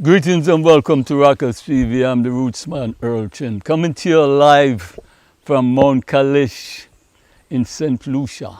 Greetings and welcome to Rockers TV. I'm the Rootsman Earl Chin, coming to you live from Mount Kailash in St. Lucia.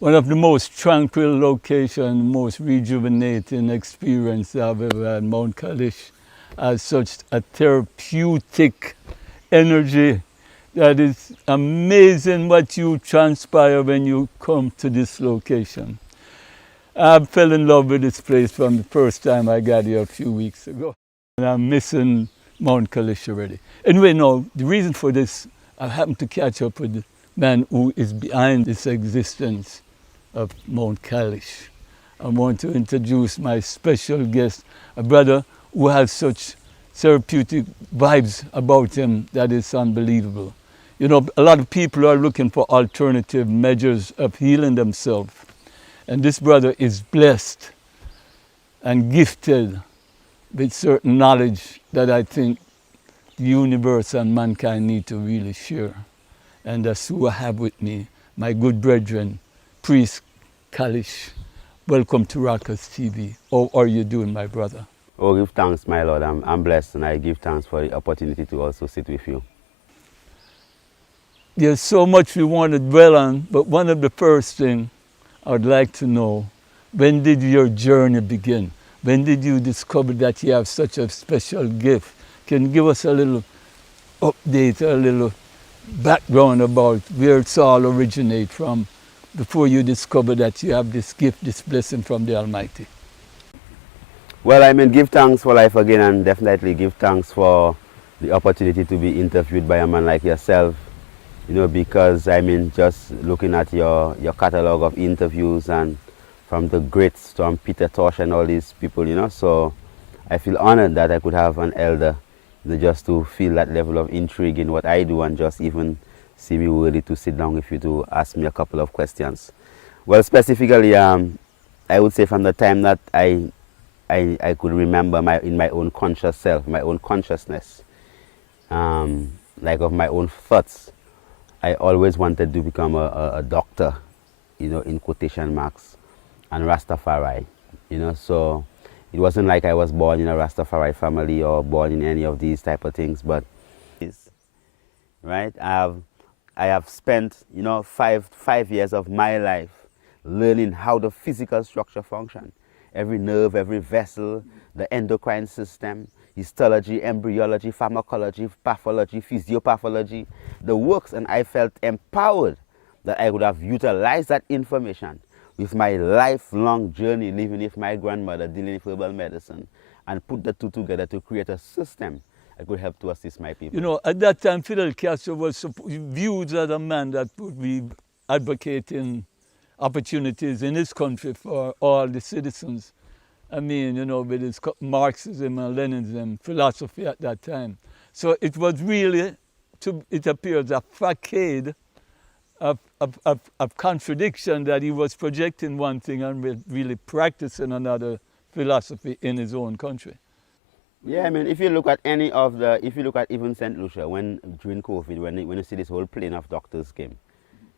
One of the most tranquil locations, most rejuvenating experience I've ever had. Mount Kailash has such a therapeutic energy that is amazing what you transpire when you come to this location. I fell in love with this place from the first time I got here a few weeks ago. And I'm missing Mount Kailash already. Anyway, no, the reason for this, I happened to catch up with the man who is behind this existence of Mount Kailash. I want to introduce my special guest, a brother who has such therapeutic vibes about him that is unbelievable. You know, a lot of people are looking for alternative measures of healing themselves. And this brother is blessed and gifted with certain knowledge that I think the universe and mankind need to really share. And that's who I have with me, my good brethren, Priest Kailash. Welcome to Rockers TV. How are you doing, my brother? Oh, give thanks, my Lord. I'm blessed, and I give thanks for the opportunity to also sit with you. There's so much we want to dwell on, but one of the first things I would like to know, when did your journey begin? When did you discover that you have such a special gift? Can you give us a little update, a little background about where it's all originate from before you discover that you have this gift, this blessing from the Almighty? Well, I mean, give thanks for life again, and definitely give thanks for the opportunity to be interviewed by a man like yourself. You know, because I mean, just looking at your catalog of interviews, and from the greats from Peter Tosh and all these people, you know, so I feel honored that I could have an elder, you know, just to feel that level of intrigue in what I do, and just even see me ready to sit down with you to ask me a couple of questions. Well, specifically, I would say from the time that I could remember in my own conscious self, my own consciousness, like of my own thoughts, I always wanted to become a doctor, you know, in quotation marks, and Rastafari, you know. So it wasn't like I was born in a Rastafari family or born in any of these type of things, but right, I have spent, you know, five years of my life learning how the physical structure functions. Every nerve, every vessel, the endocrine system, histology, embryology, pharmacology, pathology, physiopathology, the works, and I felt empowered that I would have utilized that information with my lifelong journey living with my grandmother, dealing with herbal medicine, and put the two together to create a system that could help to assist my people. You know, at that time, Fidel Castro was viewed as a man that would be advocating opportunities in his country for all the citizens. I mean, you know, with his Marxism and Leninism philosophy at that time. So it was really, it appears, a facade of contradiction that he was projecting one thing and really practicing another philosophy in his own country. Yeah, I mean, if you look at any of the, if you look at even St. Lucia, during COVID, when you see this whole plane of doctors came,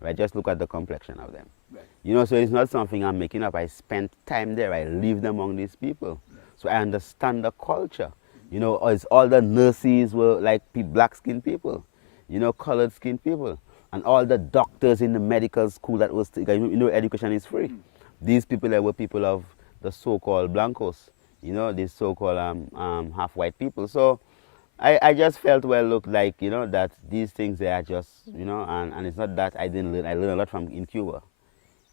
right, just look at the complexion of them. Right. You know, so it's not something I'm making up. I spent time there. I lived among these people. Right. So I understand the culture. You know, it's all the nurses were like black-skinned people, you know, colored-skinned people. And all the doctors in the medical school that was, you know, education is free. These people were people of the so-called blancos, you know, these so-called half-white people. So I just felt, well, look, like, you know, that these things, they are just, you know, and it's not that I didn't learn. I learned a lot from in Cuba,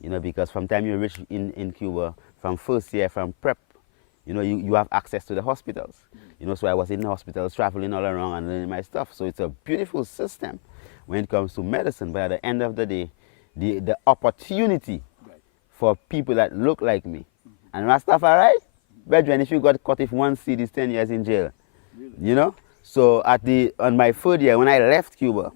you know, because from time you reach in Cuba, from first year, from prep, you know, you have access to the hospitals. You know, so I was in the hospitals, traveling all around and learning my stuff. So it's a beautiful system when it comes to medicine. But at the end of the day, the opportunity for people that look like me, and Rastafari, brethren, if you got caught with one seed, it's 10 years in jail, you know. So on my third year, when I left Cuba,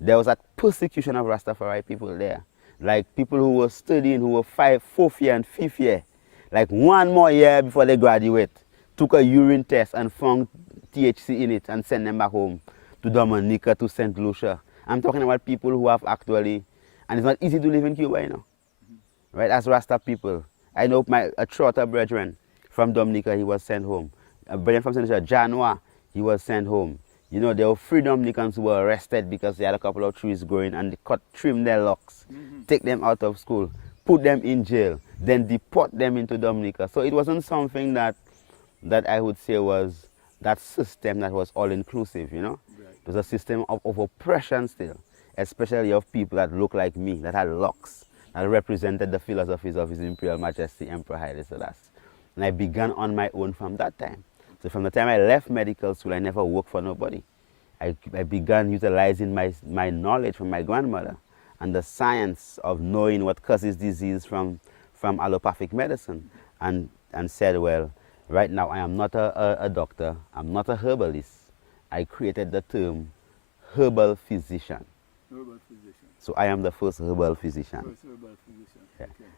there was a persecution of Rastafari people there. Like people who were studying, who were fourth year and fifth year, like one more year before they graduate, took a urine test and found THC in it and send them back home to Dominica, to St. Lucia. I'm talking about people who have actually, and it's not easy to live in Cuba, you know. Right, as Rasta people. I know a Trotter brethren from Dominica, he was sent home. A brethren from St. Lucia, Janwa, he was sent home. You know, there were 3 Dominicans who were arrested because they had a couple of trees growing and they trim their locks, take them out of school, put them in jail, then deport them into Dominica. So it wasn't something that I would say was that system that was all-inclusive, you know. Right. It was a system of oppression still, especially of people that looked like me, that had locks, that represented the philosophies of His Imperial Majesty Emperor Haile Selassie. And I began on my own from that time. So from the time I left medical school, I never worked for nobody. I began utilizing my knowledge from my grandmother and the science of knowing what causes disease from allopathic medicine, and said, well, right now I am not a doctor, I'm not a herbalist. I created the term herbal physician. Herbal physician. So I am the first herbal physician. First herbal physician. Yeah. Okay.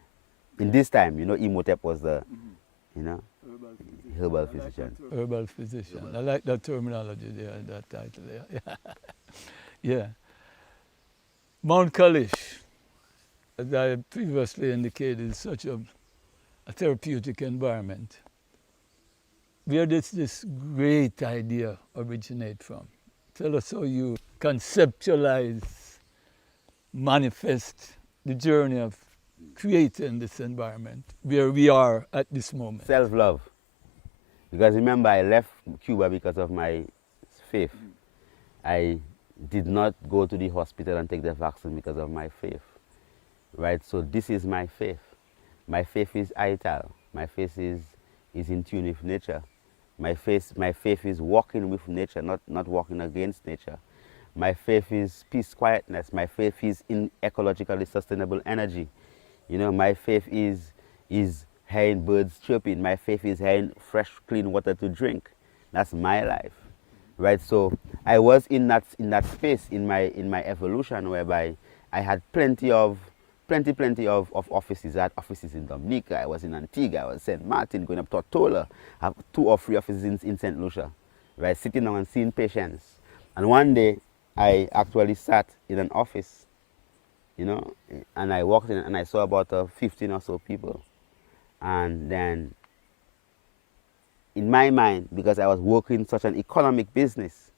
In this time, you know, Imhotep was the, you know, herbal physician. Herbal physician. I like that terminology there, that title there. Yeah. Yeah. Mount Kailash, as I previously indicated, is such a therapeutic environment. Where did this great idea originate from? Tell us how you conceptualize, manifest the journey of creating this environment where we are at this moment. Self-love. Because remember, I left Cuba because of my faith. I did not go to the hospital and take the vaccine because of my faith. Right? So this is my faith. My faith is ital. My faith is in tune with nature. My faith is walking with nature, not walking against nature. My faith is peace, quietness. My faith is in ecologically sustainable energy. You know, my faith is hearing birds chirping. My faith is hearing fresh, clean water to drink. That's my life, right? So I was in that space in my evolution, whereby I had plenty of offices. I had offices in Dominica. I was in Antigua. I was St. Martin, going up to Tortola. I have 2 or 3 offices in St. Lucia, right? Sitting down and seeing patients. And one day, I actually sat in an office, you know, and I walked in and I saw about 15 or so people. And then, in my mind, because I was working such an economic business,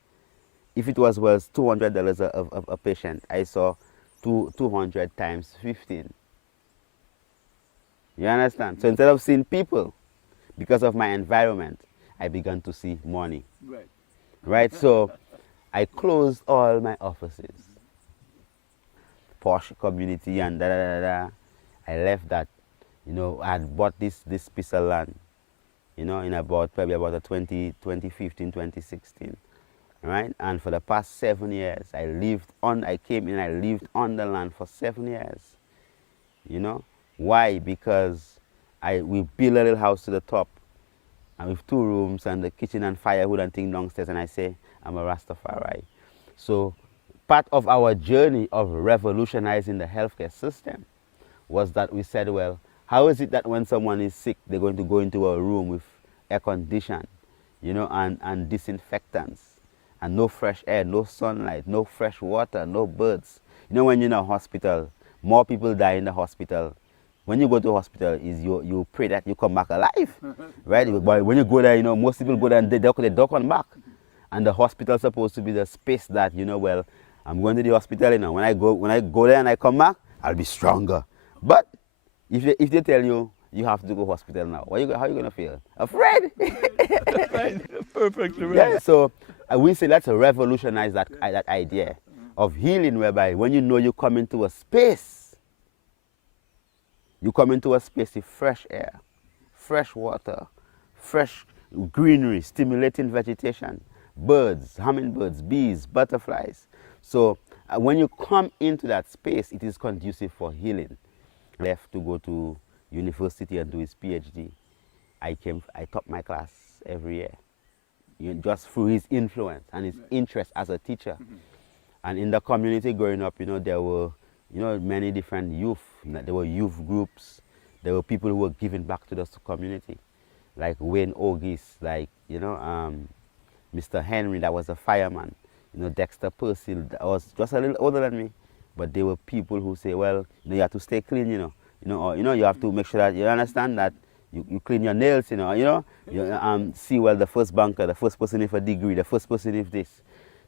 if it was worth $200 a patient, I saw 200 times 15. You understand? So instead of seeing people, because of my environment, I began to see money. Right. Right? So I closed all my offices. Posh community and da-da-da-da. I left that. You know, I had bought this piece of land, you know, in probably about 2015, 2016. Right? And for the past 7 years, I came in, I lived on the land for 7 years. You know? Why? Because we built a little house to the top, and with 2 rooms and the kitchen and firewood and thing downstairs, and I say, I'm a Rastafari. So part of our journey of revolutionizing the healthcare system was that we said, well, how is it that when someone is sick, they're going to go into a room with air condition, you know, and disinfectants, and no fresh air, no sunlight, no fresh water, no birds. You know, when you're in a hospital, more people die in the hospital. When you go to a hospital, you pray that you come back alive, right? But when you go there, you know, most people go there and they don't come back. And the hospital is supposed to be the space that, you know, well, I'm going to the hospital, you know, when I go there and I come back, I'll be stronger. But if they tell you you have to go to hospital now, how are you going to feel? Afraid? Right. Perfectly right. Yeah, so we say let's revolutionize that idea of healing, whereby when you know you come into a space, with fresh air, fresh water, fresh greenery, stimulating vegetation, birds, hummingbirds, bees, butterflies. So when you come into that space, it is conducive for healing. Left to go to university and do his PhD. I taught my class every year, just through his influence and his interest as a teacher. And in the community growing up, you know, there were, you know, many different youth. There were youth groups. There were people who were giving back to the community, like Wayne Ogis, like, you know, Mr. Henry, that was a fireman. You know, Dexter Purcell, that was just a little older than me. But they were people who say, well, you know, you have to stay clean, or, you have to make sure that you understand that you clean your nails, you see, well, the first banker, the first person with a degree, the first person with this.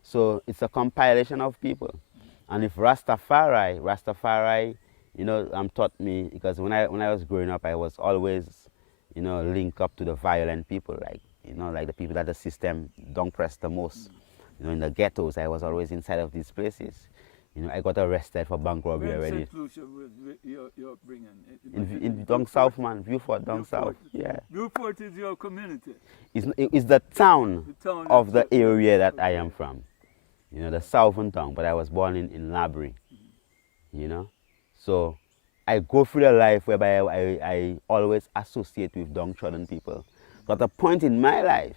So it's a compilation of people. And if Rastafari, taught me, because when I was growing up, I was always, linked up to the violent people, like the people that the system don't press the most. In the ghettos, I was always inside of these places. I got arrested for bank robbery already. You're bringing in down south, man, Viewfort down south. Yeah. Viewfort is your community. It's the town of the area that I am from. The southern town, but I was born in Labrie. So I go through the life whereby I always associate with downtrodden people. So at a point in my life,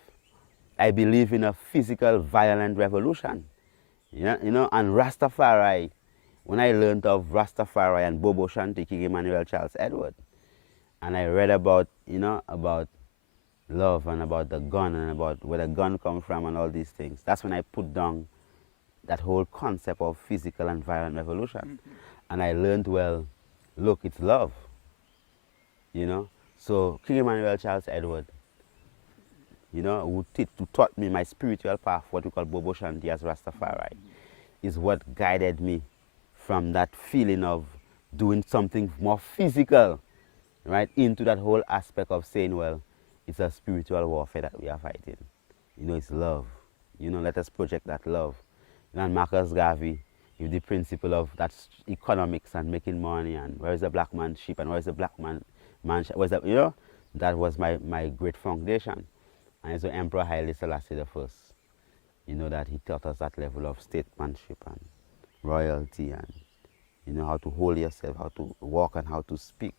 I believe in a physical, violent revolution. And Rastafari, when I learned of Rastafari and Bobo Shanti, King Emmanuel Charles Edward, and I read about, about love and about the gun and about where the gun comes from and all these things, that's when I put down that whole concept of physical and violent revolution. And I learned, well, look, it's love. So King Emmanuel Charles Edward, who taught me my spiritual path, what we call Bobo Shanti as Rastafari, is what guided me from that feeling of doing something more physical, right, into that whole aspect of saying, well, it's a spiritual warfare that we are fighting. It's love. Let us project that love. And Marcus Garvey, with the principle of that's economics and making money and where is the black man's sheep and where is the black man that was my great foundation. And so Emperor Haile Selassie I, that he taught us that level of statesmanship and royalty and, how to hold yourself, how to walk and how to speak.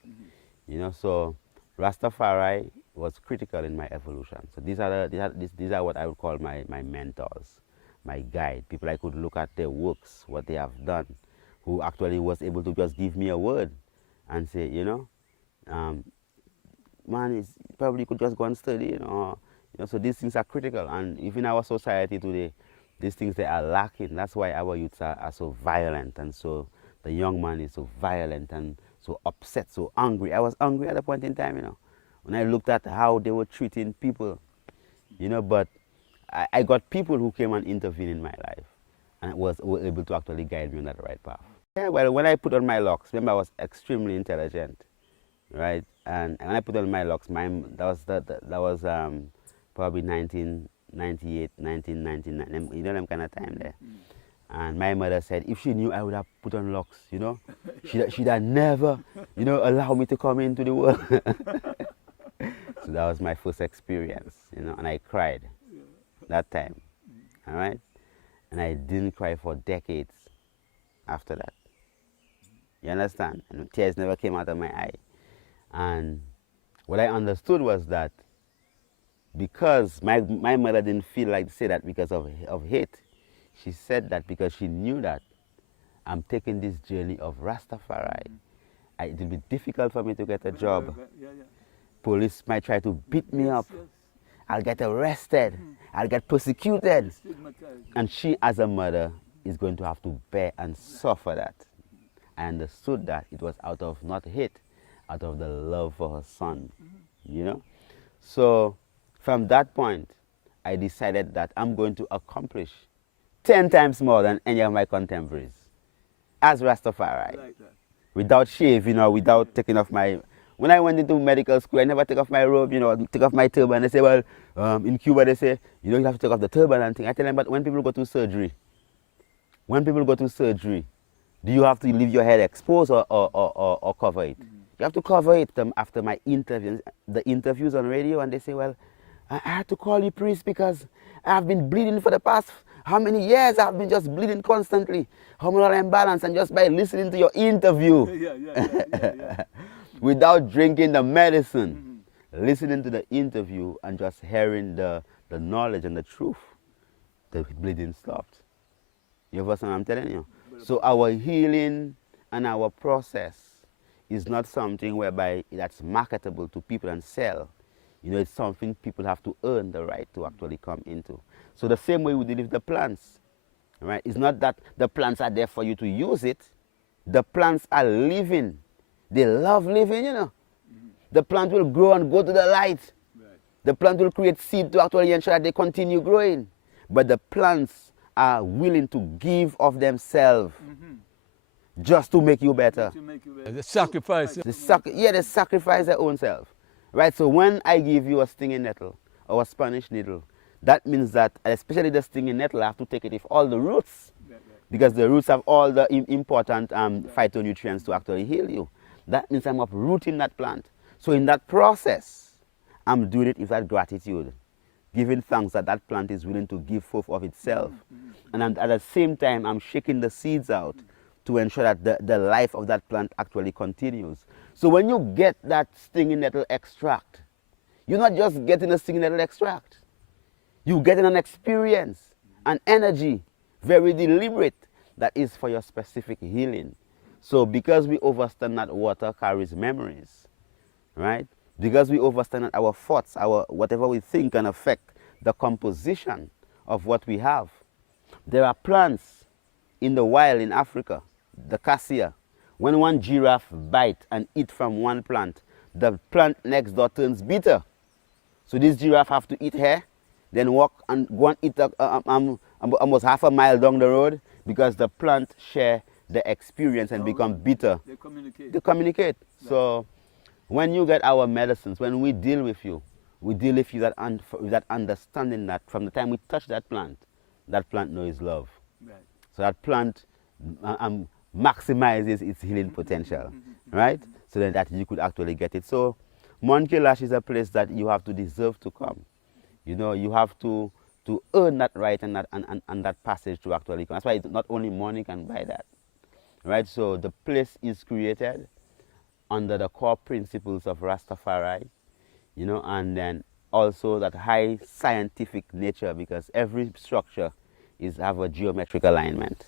So Rastafari was critical in my evolution. So these are what I would call my mentors, my guide, people I could look at their works, what they have done, who actually was able to just give me a word and say, man, it's probably you could just go and study, so these things are critical. And even in our society today, these things, they are lacking. That's why our youths are so violent, and so the young man is so violent and so upset, so angry. I was angry at a point in time, when I looked at how they were treating people, but I got people who came and intervened in my life and were able to actually guide me on that right path. Yeah, well, when I put on my locks, remember I was extremely intelligent, right? And when I put on my locks, that was probably 1998, 1999, them kind of time there. And my mother said, if she knew I would have put on locks, she'd have never, allowed me to come into the world. So that was my first experience, and I cried that time, all right? And I didn't cry for decades after that. You understand? And tears never came out of my eye. And what I understood was that because my mother didn't feel like to say that because of hate. She said that because she knew that I'm taking this journey of Rastafari. It will be difficult for me to get a job. Police might try to beat me up. I'll get arrested. I'll get persecuted. And she, as a mother, is going to have to bear and suffer that. I understood that it was out of not hate, out of the love for her son, So from that point, I decided that I'm going to accomplish 10 times more than any of my contemporaries as Rastafari. Like without shaving or without taking off my... When I went into medical school, I never take off my robe, take off my turban. They say, well, in Cuba, they say, you have to take off the turban and thing. I tell them, but when people go to surgery, do you have to leave your head exposed or cover it? You have to cover it. After my interviews, the interviews on radio, and they say, well, I had to call you Priest because I've been bleeding for the past how many years? I've been just bleeding constantly, hormonal imbalance, and just by listening to your interview, without drinking the medicine, listening to the interview and just hearing the knowledge and the truth, the bleeding stopped. You understand what I'm telling you? So our healing and our process is not something whereby that's marketable to people and sell. It's something people have to earn the right to actually come into. So the same way we deal with the plants, right? It's not that the plants are there for you to use it. The plants are living. They love living, you know. The plant will grow and go to the light. The plant will create seed to actually ensure that they continue growing. But the plants are willing to give of themselves just to make you better. The sacrifice. They sacrifice their own self. Right, so when I give you a stinging nettle or a Spanish needle, that means that, especially the stinging nettle, I have to take it with all the roots. Because the roots have all the important phytonutrients to actually heal you. That means I'm uprooting that plant. So in that process, I'm doing it with that gratitude, giving thanks that that plant is willing to give forth of itself. And at the same time, I'm shaking the seeds out to ensure that the life of that plant actually continues. So when you get that stinging nettle extract, you're not just getting a stinging nettle extract. You're getting an experience, an energy, very deliberate, that is for your specific healing. So because we understand that water carries memories, right? Because we understand that our thoughts, whatever we think can affect the composition of what we have. There are plants in the wild in Africa, the cassia. When one giraffe bites and eats from one plant, the plant next door turns bitter. So this giraffe have to eat here, then walk and go and eat almost half a mile down the road, because the plant share the experience and become bitter. They communicate. They communicate. Right. So when you get our medicines, when we deal with you, we deal with you with that understanding that from the time we touch that plant knows love. Right. So that plant maximizes its healing potential, right? So that you could actually get it. So Mount Kailash is a place that you have to deserve to come. You know, you have to earn that right and that passage to actually come. That's why it's not only money can buy that, right? So the place is created under the core principles of Rastafari, you know, and then also that high scientific nature, because every structure have a geometric alignment,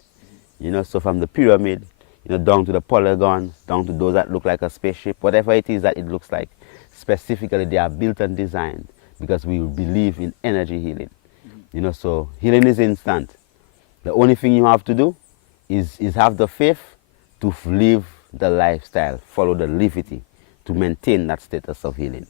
you know. So from the pyramid, you know, down to the polygons, down to those that look like a spaceship, whatever it is that it looks like, specifically they are built and designed because we believe in energy healing. You know, so healing is instant. The only thing you have to do is have the faith to live the lifestyle, follow the levity to maintain that status of healing.